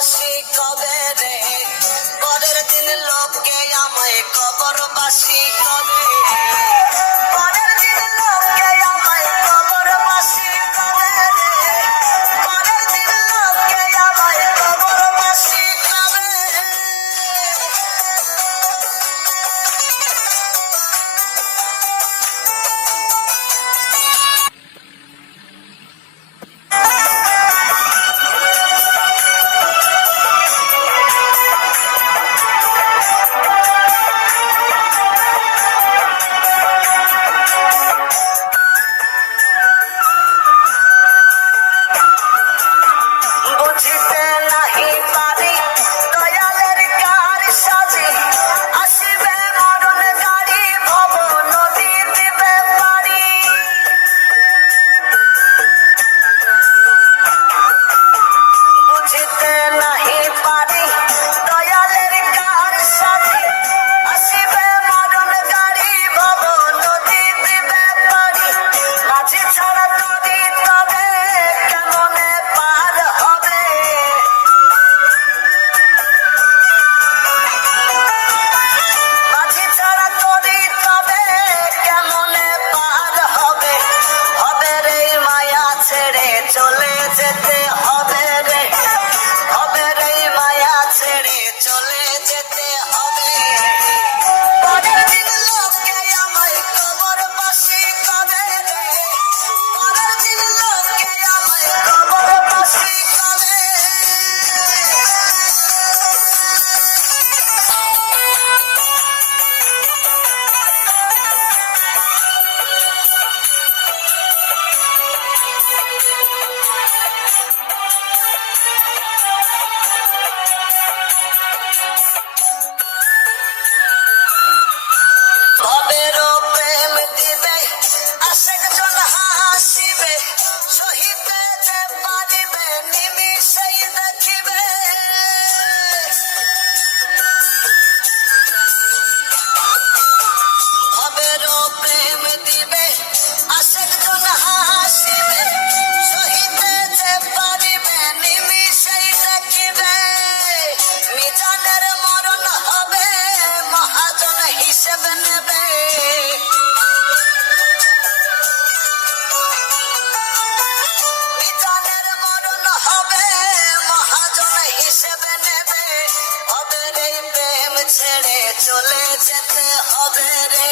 বাসি কবে রে, পরের দিন লোকে আমায় কবরবাসী কবে, পরের দিন লোকে আমায় কবরবাসী কবে রে, পরের দিন লোকে আমায় কবরবাসী কবে। বুঝিতে নাহি পারি দয়ালের কার সাজি, আসিবে মরণ গাড়ি ভব নদী দিবে পারি। বুঝিতে নাহি পারি দয়ালের কার সাজি, আসিবে মরণ গাড়ি ভব নদী দিবে পারি। মাঝি ছাড়া নদী তবে কেমনে পার হবে, মাঝি ছাড়া নদী তবে কেমনে পার হবে। হবে রে মায়া ছেড়ে চলে যেতে হবে রে, হবে রে মায়া ছেড়ে চলে যেতে হবে। পরের দিন লোকে আমায় কবরবাসী কবে রে, পরের দিন লোকে আমায় কবরবাসী কবে। ভবেরও প্রেম দিবে আশেক জন হাসিবে, সহিতে যে পারিবে নিমিষেই দেখিবে। ভবেরও প্রেম দিবে আশেক জন হাসিবে, সহিতে যে পারিবে নিমিষেই দেখিবে। মিজানের মরণ হবে মহাজন হিসেব নেবে, মিজানের মরণ হবে মহাজন হিসেবে নেবে। হবে রে প্রেম ছেড়ে চলে যেতে হবে রে।